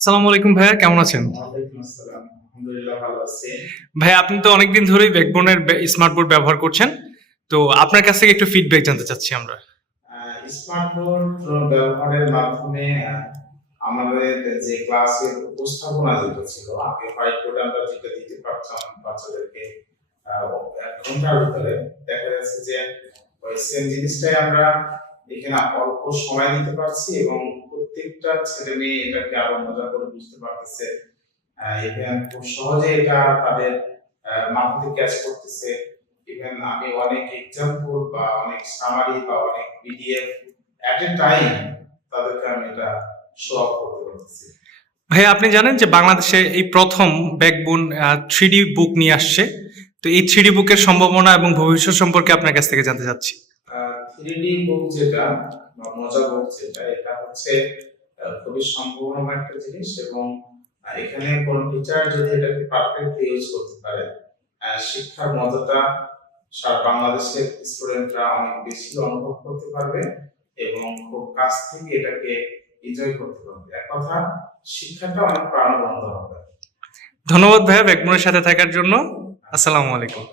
আসসালামু আলাইকুম ভাইয়া, কেমন আছেন? ওয়ালাইকুম আসসালাম। আলহামদুলিল্লাহ ভালো আছি। ভাইয়া, আপনি তো অনেকদিন ধরেই ব্যাকবোনের স্মার্ট বোর্ড ব্যবহার করছেন। তো আপনার কাছ থেকে একটু ফিডব্যাক জানতে চাচ্ছি আমরা। স্মার্ট বোর্ড ব্যবহারের মাধ্যমে আমাদের যে ক্লাসের উপস্থাপনা যেটা ছিল, আগে হোয়াইট বোর্ডে আমরা যেটা দিতে পারতাম বাচ্চাদেরকে ১ ঘন্টার ভিতরে, দেখা যাচ্ছে যে ওই সেম জিনিসটাই আমরা এখানে অল্প সময় দিতে পারছি এবং প্রত্যেকটা ছেলে-মেয়ে এটাকে আরো মজা করে বুঝতে পারতেছে। ইভেন খুব সহজে এটা তাদের মাথাতে ক্যাচ করতেছে। ইভেন আমি অনেক এক্সাম্পল বা অনেক সামারি বা অনেক পিডিএফ এট এ টাইম তাদেরকে আমি এটা শো অফ করতে পারতেছি। ভাইয়া, আপনি জানেন যে বাংলাদেশে এই প্রথম ব্যাকবোন 3D বুক নিয়ে আসছে। তো এই 3D বুকের সম্ভাবনা এবং ভবিষ্যৎ সম্পর্কে আপনার কাছ থেকে জানতে চাচ্ছি। 3D বুক যেটা বা মজা বুক যেটা, এটা হচ্ছে খুবই সম্ভাবনাময় একটা জিনিস এবং এখানে কোন টিচার যদি এটাকে পারফেক্টলি ইউজ করতে পারে, শিক্ষার মজাটা সারা বাংলাদেশের স্টুডেন্টরা অনেক বেশি অনুভব করতে পারবে এবং খুব কাছ থেকে এটাকে এনজয় করতে পারবে। এক কথা, শিক্ষাটা অনেক প্রাণবন্ত হবে। ধন্যবাদ ভাইয়া ব্যাকবোনের সাথে থাকার জন্য। আসসালামু আলাইকুম।